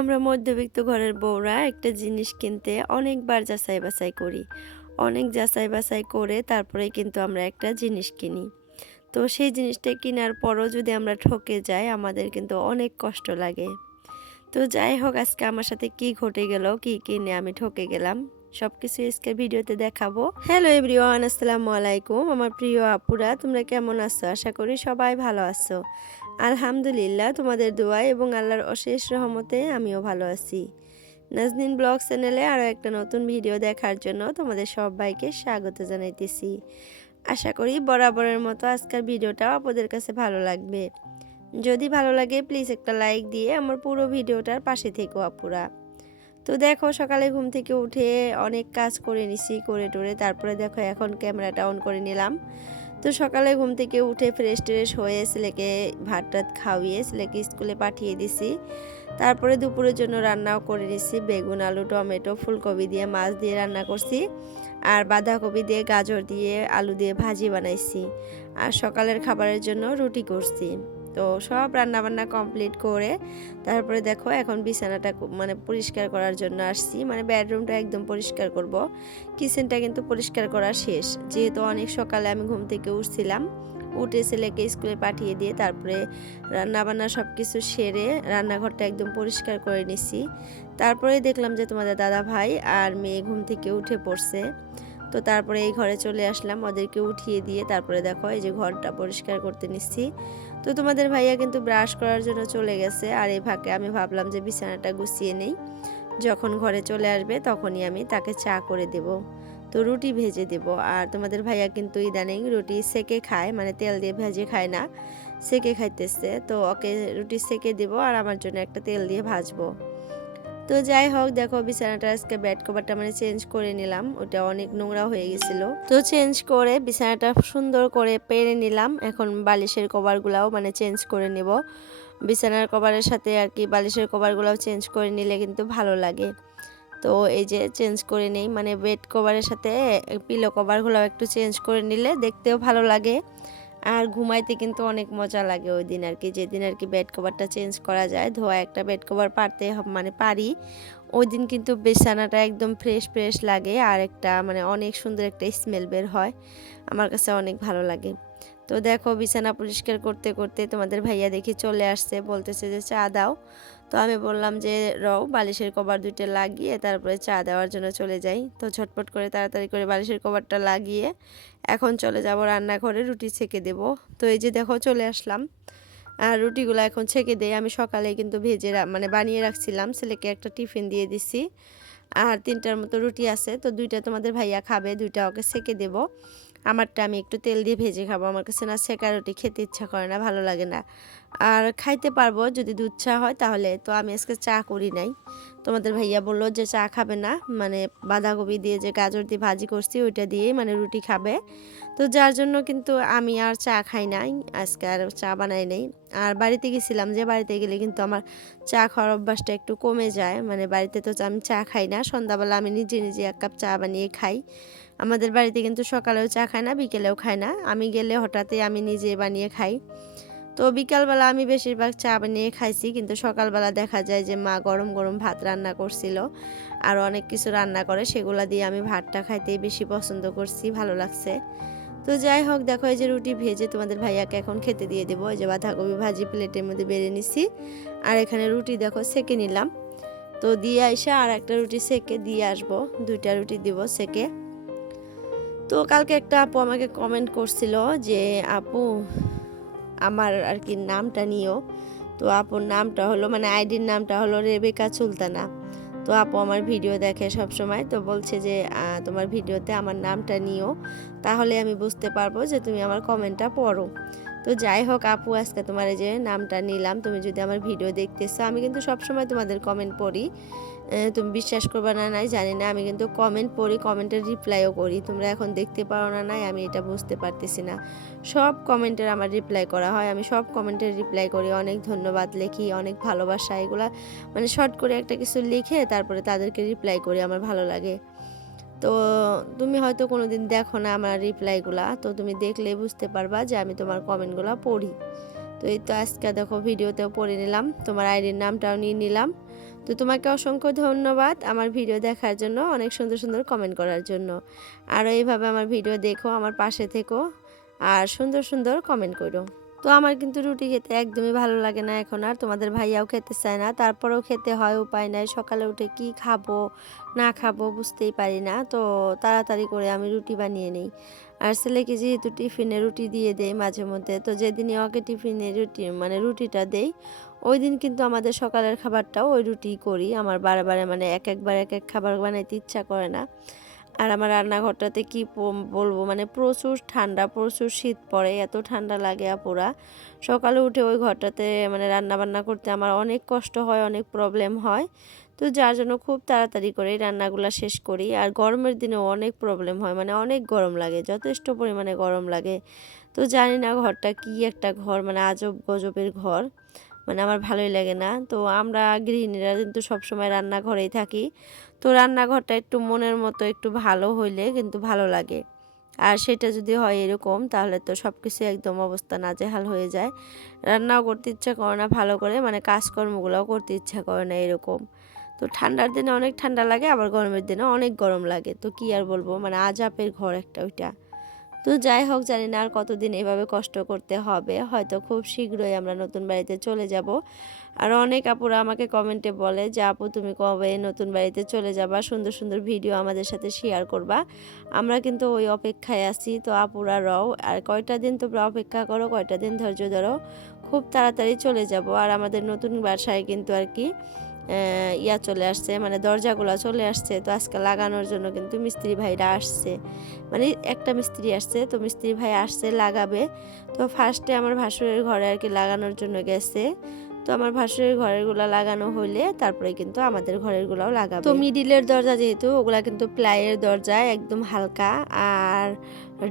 আমরা মধ্যবিত্ত ঘরের বউরা একটা জিনিস কিনতে অনেকবার যাচাই বাছাই করি। অনেক যাচাই বাছাই করে তারপরে কিন্তু আমরা একটা জিনিস কিনি। তো সেই জিনিসটা কেনার পরও যদি আমরা ঠকে যাই আমাদের কিন্তু অনেক কষ্ট লাগে। তো যাই হোক আজকে আমার সাথে কি ঘটে গেল, কি কিনে আমি ঠকে গেলাম সবকিছু আজকে ভিডিওতে দেখাবো। হ্যালো এভরিওয়ান, আসসালামু আলাইকুম। আমার প্রিয় আপুরা, তোমরা কেমন আছো? আশা করি সবাই ভালো আছো। আলহামদুলিল্লাহ, তোমাদের দোয়া এবং আল্লাহর অশেষ রহমতে আমিও ভালো আছি। নাজনীন ব্লগ চ্যানেলে আরও একটা নতুন ভিডিও দেখার জন্য তোমাদের সবাইকে স্বাগত জানাইতেছি। আশা করি বরাবরের মতো আজকের ভিডিওটাও আপনাদের কাছে ভালো লাগবে। যদি ভালো লাগে প্লিজ একটা লাইক দিয়ে আমার পুরো ভিডিওটার পাশে থেকো আপুরা। তো দেখো সকালে ঘুম থেকে উঠে অনেক কাজ করে নিছি, করে টোরে তারপরে দেখো এখন ক্যামেরাটা অন করে নিলাম। তো সকালে ঘুম থেকে উঠে ফ্রেশ ট্রেশ হয়ে ছেলেকে ভাত টাত খাওয়িয়ে ছেলেকে স্কুলে পাঠিয়ে দিছি। তারপরে দুপুরের জন্য রান্নাও করে নিছি, বেগুন আলু টমেটো ফুলকপি দিয়ে মাছ দিয়ে রান্না করছি, আর বাঁধাকপি দিয়ে গাজর দিয়ে আলু দিয়ে ভাজি বানাইছি, আর সকালের খাবারের জন্য রুটি করছি। তো সব রান্নাবান্না কমপ্লিট করে তারপরে দেখো এখন বিছানাটা মানে পরিষ্কার করার জন্য আসছি, মানে বেডরুমটা একদম পরিষ্কার করব। কিচেনটা কিন্তু পরিষ্কার করা শেষ, যেহেতু অনেক সকালে আমি ঘুম থেকে উঠছিলাম। উঠে ছেলেকে স্কুলে পাঠিয়ে দিয়ে তারপরে রান্নাবান্না সব কিছু সেরে রান্নাঘরটা একদম পরিষ্কার করে নিছি। তারপরে দেখলাম যে তোমাদের দাদা ভাই আর মেয়ে ঘুম থেকে উঠে পড়ছে। তো তারপরে এই ঘরে চলে আসলাম, ওদেরকে উঠিয়ে দিয়ে তারপরে দেখো এই যে ঘরটা পরিষ্কার করতে নিচ্ছি। তো তোমাদের ভাইয়া কিন্তু ব্রাশ করার জন্য চলে গেছে, আর এই ফাঁকে আমি ভাবলাম যে বিছানাটা গুছিয়ে নেই, যখন ঘরে চলে আসবে তখনই আমি তাকে চা করে দেব। তো রুটি ভেজে দেব। আর তোমাদের ভাইয়া কিন্তু ইদানিং রুটি সেকে খায়, মানে তেল দিয়ে ভেজে খায় না, সেকে খাইতেছে। তো ওকে রুটি সেকে দেব আর আমার জন্য একটা তেল দিয়ে ভাজবো। তো যাই হোক দেখো বিছানাটা আজকে বেড কভারটা মানে চেঞ্জ করে নিলাম, ওটা অনেক নোংরা হয়ে গেছিল। তো চেঞ্জ করে বিছানাটা সুন্দর করে পেরে নিলাম। এখন বালিশের কভারগুলাও মানে চেঞ্জ করে নেব। বিছানার কভারের সাথে আর কি বালিশের কভারগুলাও চেঞ্জ করে নিলে কিন্তু ভালো লাগে। তো এই যে চেঞ্জ করে নেই, মানে বেড কভারের সাথে পিলো কভারগুলোও একটু চেঞ্জ করে নিলে দেখতেও ভালো লাগে, আর ঘুমাইতে কিন্তু অনেক মজা লাগে ওই দিন আর কি, যেদিন আর কি বেড কভারটা চেঞ্জ করা যায়, ধোয়া একটা বেড কভার পারতে মানে পারি, ওই দিন কিন্তু বিছানাটা একদম ফ্রেশ ফ্রেশ লাগে, আর একটা মানে অনেক সুন্দর একটা স্মেল বের হয়, আমার কাছে অনেক ভালো লাগে। তো দেখো বিছানা পরিষ্কার করতে করতে তোমাদের ভাইয়া দেখি চলে আসছে, বলতেছে যে চা দাও। তো আমি বললাম যে রও বালিশের কভার দুইটা লাগিয়ে তারপরে চা দেওয়ার জন্য চলে যাই। তো ঝটপট করে তাড়াতাড়ি করে বালিশের কভারটা লাগিয়ে এখন চলে যাব রান্নাঘরে রুটি সেঁকে দেব। তো এই যে দেখো চলে আসলাম, আর রুটিগুলো এখন ছেঁকে দেই। আমি সকালে কিন্তু ভেজে মানে বানিয়ে রাখছিলাম, ছেলেকে একটা টিফিন দিয়ে দিছি, আর 3টার মতো রুটি আছে। তো 2টা তোমাদের ভাইয়া খাবে, 2টা ওকে সেঁকে দেব। আমারটা আমি একটু তেল দিয়ে ভেজে খাবো, আমার কাছে না সেঁকা রুটি খেতে ইচ্ছা করে না, ভালো লাগে না। আর খাইতে পারবো যদি দুধ চা হয় তাহলে। তো আমি আজকে চা করি নাই। তোমাদের ভাইয়া বললো যে চা খাবে না, মানে বাঁধাকপি দিয়ে যে গাজর দিয়ে ভাজি করছি ওইটা দিয়েই মানে রুটি খাবে। তো যার জন্য কিন্তু আমি আর চা খাই নাই, আজকে আর চা বানাই নাই। আর বাড়িতে গেছিলাম, যে বাড়িতে গেলে কিন্তু আমার চা খাওয়ার অভ্যাসটা একটু কমে যায়, মানে বাড়িতে তো আমি চা খাই না, সন্ধ্যাবেলা আমি নিজে নিজে 1 কাপ চা বানিয়ে খাই। আমাদের বাড়িতে কিন্তু সকালেও চা খায় না, বিকেলেও খায় না, আমি গেলে হঠাৎই আমি নিজে বানিয়ে খাই। তো বিকালবেলা আমি বেশিরভাগ চা বানিয়ে খাইছি, কিন্তু সকালবেলা দেখা যায় যে মা গরম গরম ভাত রান্না করছিল, আর অনেক কিছু রান্না করে, সেগুলা দিয়ে আমি ভাতটা খাইতেই বেশি পছন্দ করছি, ভালো লাগছে। তো যাই হোক দেখো এই যে রুটি ভেজে তোমাদের ভাইয়াকে এখন খেতে দিয়ে দেবো। এই যে বাঁধাকপি ভাজি প্লেটের মধ্যে বেড়ে নিছি, আর এখানে রুটি দেখো সেকে নিলাম। তো দিয়ে এসে আর একটা রুটি সেকে দিয়ে আসবো, 2টা রুটি দিব সেকে। তো কালকে একটা আপু আমাকে কমেন্ট করছিল যে আপু আমার আর কি নামটা নিও। তো আপুর নামটা হলো মানে আইডির নামটা হলো রেবেকা সুলতানা। তো আপু আমার ভিডিও দেখে সব সময়, তো বলছে যে তোমার ভিডিওতে আমার নামটা নিও, তাহলে আমি বুঝতে পারবো যে তুমি আমার কমেন্টটা পড়ো। তো যাই হোক আপু আজকে তোমার এই যে নামটা নিলাম, তুমি যদি আমার ভিডিও দেখতেছো, আমি কিন্তু সবসময় তোমাদের কমেন্ট পড়ি। তুমি বিশ্বাস করবে না নাই জানি না, আমি কিন্তু কমেন্ট পড়ি, কমেন্টের রিপ্লাইও করি। তোমরা এখন দেখতে পারো না নাই আমি এটা বুঝতে পারতেছি না। সব কমেন্টের আমার রিপ্লাই করা হয়, আমি সব কমেন্টের রিপ্লাই করি, অনেক ধন্যবাদ লিখি, অনেক ভালোবাসা, এগুলা মানে শর্ট করে একটা কিছু লিখে তারপরে তাদেরকে রিপ্লাই করি, আমার ভালো লাগে। তো তুমি হয়তো কোনোদিন দেখো না আমার রিপ্লাইগুলা, তো তুমি দেখলে বুঝতে পারবা যে আমি তোমার কমেন্টগুলো পড়ি। তো এই তো আজকে দেখো ভিডিওতেও পড়ে নিলাম, তোমার আইডির নামটাও নিয়ে নিলাম। তো তোমাকে অসংখ্য ধন্যবাদ আমার ভিডিও দেখার জন্য, অনেক সুন্দর সুন্দর কমেন্ট করার জন্য। আরও এইভাবে আমার ভিডিও দেখো, আমার পাশে থেকো আর সুন্দর সুন্দর কমেন্ট করো। তো আমার কিন্তু রুটি খেতে একদমই ভালো লাগে না এখন, আর তোমাদের ভাইয়াও খেতে চায় না, তারপরেও খেতে হয়, উপায় নাই। সকালে উঠে কি খাবো না খাবো বুঝতেই পারি না, তো তাড়াতাড়ি করে আমি রুটি বানিয়ে নিই। আর ছেলেকে যেহেতু টিফিনে রুটি দিয়ে দেই মাঝে মধ্যে, তো যেদিনই ওকে টিফিনে রুটি মানে রুটিটা দেই, ওই দিন কিন্তু আমাদের সকালের খাবারটাও ওই রুটি করি। আমার বারে মানে একবার এক খাবার বানাইতে ইচ্ছা করে না। আর আমার রান্নাঘরটাতে কি বলবো, মানে প্রচুর ঠান্ডা, প্রচুর শীত পড়ে, এত ঠান্ডা লাগে আপুরা। সকালে উঠে ওই ঘরটাতে মানে রান্না বান্না করতে আমার অনেক কষ্ট হয়, অনেক প্রবলেম হয়। তো যার জন্য খুব তাড়াতাড়ি করে রান্নাগুলো শেষ করি। আর গরমের দিনেও অনেক প্রবলেম হয়, মানে অনেক গরম লাগে, যথেষ্ট পরিমাণে গরম লাগে। তো জানি না ঘরটা কি একটা ঘর, মানে আজব গজবের ঘর, মানে আমার ভালোই লাগে না। তো আমরা গৃহিণীরা কিন্তু সবসময় রান্নাঘরেই থাকি, তো রান্নাঘরটা একটু মনের মতো একটু ভালো হইলে কিন্তু ভালো লাগে। আর সেটা যদি হয় এরকম, তাহলে তো সব কিছু একদম অবস্থা নাজেহাল হয়ে যায়। রান্নাও করতে ইচ্ছা করে না ভালো করে, মানে কাজকর্মগুলোও করতে ইচ্ছা করে না এরকম। তো ঠান্ডার দিনে অনেক ঠান্ডা লাগে, আবার গরমের দিনে অনেক গরম লাগে। তো কি আর বলবো, মানে আজাবের ঘর একটা ওইটা। তো যাই হোক, জানি না আর কতদিন এভাবে কষ্ট করতে হবে, হয়তো খুব শীঘ্রই আমরা নতুন বাড়িতে চলে যাব। আর অনেক আপুরা আমাকে কমেন্টে বলে যে আপু তুমি কবে নতুন বাড়িতে চলে যাবা, সুন্দর সুন্দর ভিডিও আমাদের সাথে শেয়ার করবা। আমরা কিন্তু ওই অপেক্ষায় আছি। তো আপুরা রও, আর কয়টা দিন তোমরা অপেক্ষা করো, কয়টা দিন ধৈর্য ধরো, খুব তাড়াতাড়ি চলে যাব। আর আমাদের নতুন বাসায় কিন্তু আর কি চলে আসছে, মানে দরজাগুলো চলে আসছে। তো আজকে লাগানোর জন্য কিন্তু মিস্ত্রি ভাইরা আসছে, মানে একটা মিস্ত্রি আসছে, তো মিস্ত্রি ভাই আসছে লাগাবে। তো ফার্স্টে আমার ভাসুরের ঘরে আর কি লাগানোর জন্য গেছে। তো আমার ভাসুরের ঘরেরগুলো লাগানো হলে তারপরে কিন্তু আমাদের ঘরেরগুলোও লাগাবে। তো মিডিলের দরজা যেহেতু, ওগুলা কিন্তু প্লাইয়ের দরজা, একদম হালকা, আর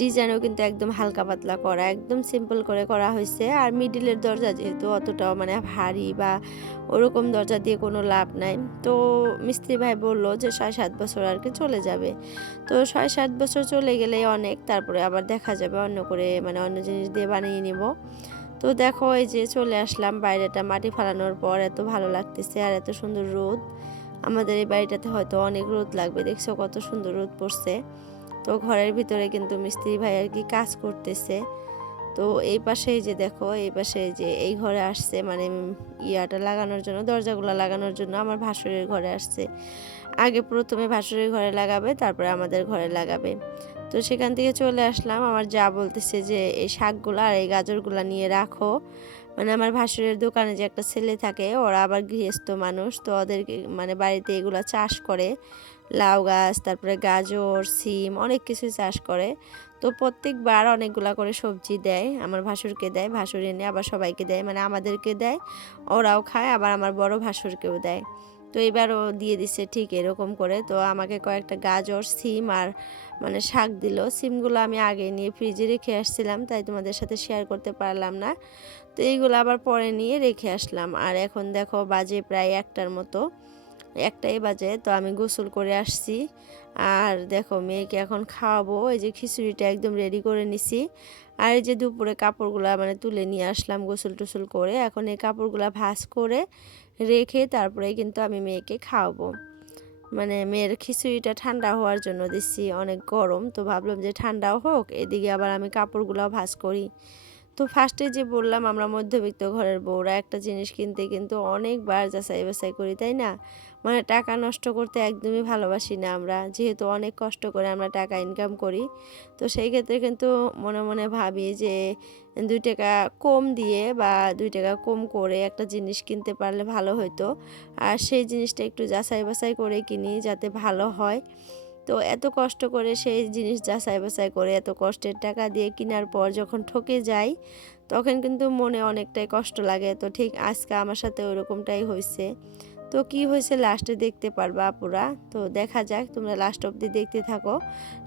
ডিজাইনও কিন্তু একদম হালকা পাতলা করা, একদম সিম্পল করে করা হয়েছে। আর মিডিলের দরজা যেহেতু অতটাও মানে ভারী বা ওরকম দরজা দিয়ে কোনো লাভ নাই। তো মিস্ত্রি ভাই বললো যে 6-7 বছর আর কি চলে যাবে। তো 6-7 বছর চলে গেলে অনেক, তারপরে আবার দেখা যাবে অন্য করে, মানে অন্য জিনিস দিয়ে বানিয়ে নিব। তো দেখো এই যে চলে আসলাম, বাইরেটা মাটি ফালানোর পর এত ভালো লাগতেছে, আর এত সুন্দর রোদ। আমাদের এই বাড়িটাতে হয়তো অনেক রোদ লাগবে, দেখছো কত সুন্দর রোদ পড়ছে। তো ঘরের ভিতরে কিন্তু মিস্ত্রি ভাই আর কি কাজ করতেছে। তো এই পাশে এই যে দেখো, এই পাশে এই যে এই ঘরে আসছে, মানে ইয়াটা লাগানোর জন্য, দরজাগুলো লাগানোর জন্য আমার ভাসুরের ঘরে আসছে। আগে প্রথমে ভাসুরের ঘরে লাগাবে, তারপরে আমাদের ঘরে লাগাবে। তো সেখান থেকে চলে আসলাম, আমার যা বলতেছে যে এই শাকগুলো আর এই গাজরগুলো নিয়ে রাখো। মানে আমার ভাসুরের দোকানে যে একটা ছেলে থাকে, ওরা আবার গৃহস্থ মানুষ, তো ওদের মানে বাড়িতে এগুলো চাষ করে, লাউ গাছ, তারপরে গাজর, সিম, অনেক কিছু চাষ করে। তো প্রত্যেকবার অনেকগুলা করে সবজি দেয়, আমার ভাসুরকে দেয়, ভাসুর এনে আবার সবাইকে দেয়, মানে আমাদেরকে দেয়, ওরাও খায়, আবার আমার বড় ভাসুরকেও দেয়। তো এবারও দিয়ে দিচ্ছে ঠিক এরকম করে। তো আমাকে কয়েকটা গাজর, সিম আর মানে শাক দিল। সিমগুলো আমি আগে নিয়ে ফ্রিজে রেখে আসছিলাম, তাই তোমাদের সাথে শেয়ার করতে পারলাম না। তো এইগুলো আবার পরে নিয়ে রেখে আসলাম। আর এখন দেখো বাজে প্রায় 1টার মতো, 1টাই বাজে। তো আমি গোসল করে আসছি, আর দেখো মেয়েকে এখন খাওয়াবো। এই যে খিচুড়িটা একদম রেডি করে নিছি। আর এই যে দুপুরে কাপড়গুলা মানে তুলে নিয়ে আসলাম গোসল টোসল করে, এখন এই কাপড়গুলা ভাঁজ করে রেখে তারপরে কিন্তু আমি মেয়েকে খাওয়াবো। মানে মেয়ের খিচুড়িটা ঠান্ডা হওয়ার জন্য দিচ্ছি, অনেক গরম, তো ভাবলাম যে ঠান্ডাও হোক, এদিকে আবার আমি কাপড়গুলো ভাঁজ করি। তো ফার্স্টে যে বললাম আমরা মধ্যবিত্ত ঘরের বউরা একটা জিনিস কিনতে কিন্তু অনেকবার যাচাই বাছাই করি, তাই না? মানে টাকা নষ্ট করতে একদমই ভালোবাসি না আমরা, যেহেতু অনেক কষ্ট করে আমরা টাকা ইনকাম করি। তো সেই ক্ষেত্রে কিন্তু মনে মনে ভাবি যে 2 টাকা কম দিয়ে বা 2 টাকা কম করে একটা জিনিস কিনতে পারলে ভালো হতো। আর সেই জিনিসটা একটু যাচাই বাছাই করে কিনি যাতে ভালো হয়। তো এত কষ্ট করে সেই জিনিস যাচাই বাছাই করে এত কষ্টের টাকা দিয়ে কেনার পর যখন ঠকে যাই, তখন কিন্তু মনে অনেকটাই কষ্ট লাগে। তো ঠিক আজকে আমার সাথে ওরকমটাই হয়েছে। তো কি হয়েছে লাস্টে দেখতে পারবা আপুরা, তো দেখা যাক, তোমরা লাস্ট অবধি দেখতে থাকো,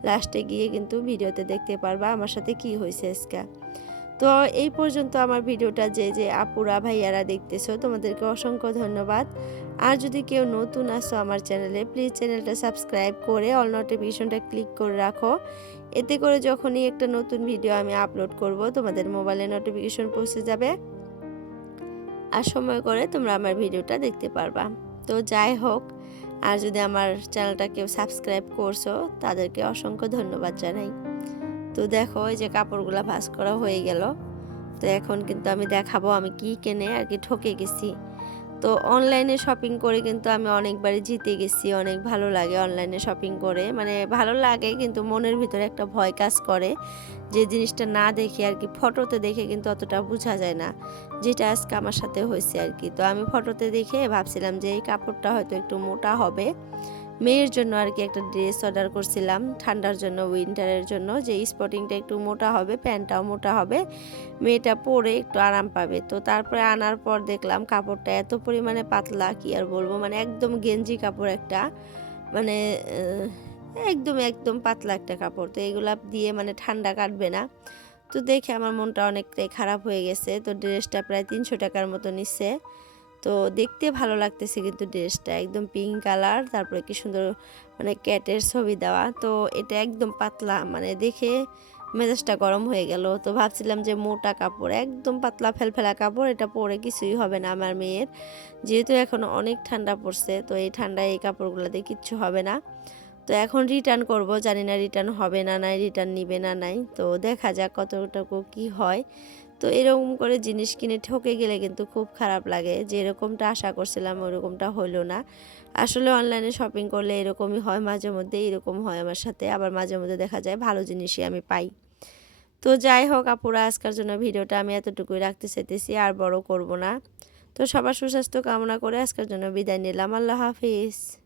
লাস্টে গিয়ে কিন্তু ভিডিওতে দেখতে পারবা আমার সাথে কি হয়েছে আজকে। তো এই পর্যন্ত আমার ভিডিওটা যে আপুরা ভাইয়ারা দেখতেছো, তোমাদেরকে অসংখ্য ধন্যবাদ। আর যদি কেউ নতুন আসো আমার চ্যানেলে, প্লিজ চ্যানেলটা সাবস্ক্রাইব করে অল নোটিফিকেশনটা ক্লিক করে রাখো। এতে করে যখনই একটা নতুন ভিডিও আমি আপলোড করব, তোমাদের মোবাইলে নোটিফিকেশন পৌঁছে যাবে। আর সময় করে তোমরা আমার ভিডিওটা দেখতে পারবা। তো যাই হোক, আর যদি আমার চ্যানেলটা কেউ সাবস্ক্রাইব করছো তাদেরকে অসংখ্য ধন্যবাদ জানাই। তো দেখো এই যে কাপড়গুলো ভাঁজ করা হয়ে গেল। তো এখন কিন্তু আমি দেখাবো আমি কি কিনে আর কি ঠকে গেছি। তো অনলাইনে শপিং করে কিন্তু আমি অনেকবারই জিতে গেছি। অনেক ভালো লাগে অনলাইনে শপিং করে, মানে ভালো লাগে কিন্তু মনের ভিতরে একটা ভয় কাজ করে যে জিনিসটা না দেখে আর কি, ফটোতে দেখে কিন্তু অতটা বোঝা যায় না, যেটা আজকে আমার সাথে হয়েছে আর কি। তো আমি ফটোতে দেখে ভাবছিলাম যে এই কাপড়টা হয়তো একটু মোটা হবে। মেয়ের জন্য আর কি একটা ড্রেস অর্ডার করছিলাম ঠান্ডার জন্য, উইন্টারের জন্য, যে স্পটিংটা একটু মোটা হবে, প্যান্টটাও মোটা হবে, মেয়েটা পরে একটু আরাম পাবে। তো তারপরে আনার পর দেখলাম কাপড়টা এত পরিমাণে পাতলা, কি আর বলবো, মানে একদম গেঞ্জি কাপড় একটা, মানে একদম একদম পাতলা একটা কাপড়। তো এগুলা দিয়ে মানে ঠান্ডা কাটবে না। তো দেখে আমার মনটা অনেকটাই খারাপ হয়ে গেছে। তো ড্রেসটা প্রায় 300 টাকার মতো নিচ্ছে। তো দেখতে ভালো লাগতেছে কিন্তু ড্রেসটা একদম পিঙ্ক কালার, তারপরে কি সুন্দর মানে ক্যাটের ছবি দেওয়া। তো এটা একদম পাতলা, মানে দেখে মেজাজটা গরম হয়ে গেল। তো ভাবছিলাম যে মোটা কাপড়, একদম পাতলা ফেলফেলা কাপড়, এটা পরে কিছুই হবে না আমার মেয়ের, যেহেতু এখন অনেক ঠান্ডা পড়ছে। তো এই ঠান্ডায় এই কাপড়গুলোতে কিচ্ছু হবে না। তো এখন রিটার্ন করব, জানি না রিটার্ন হবে না নাই, রিটার্ন নিবে না নাই। তো দেখা যাক কতটুকু কি হয়। তো এরকম করে জিনিস কিনে ঠকে গেলে কিন্তু খুব খারাপ লাগে, যে এরকমটা আশা করছিলাম ওরকমটা হলো না। আসলে অনলাইনে শপিং করলে এরকমই হয়, মাঝে মধ্যে এরকম হয় আমার সাথে, আবার মাঝে মধ্যে দেখা যায় ভালো জিনিসই আমি পাই। তো যাই হোক আপুরা, আজকের জন্য ভিডিওটা আমি এতটুকুই রাখতে চাইতেছি, আর বড় করব না। তো সবার সুস্বাস্থ্য কামনা করে আজকের জন্য বিদায় নিলাম। আল্লাহ হাফিজ।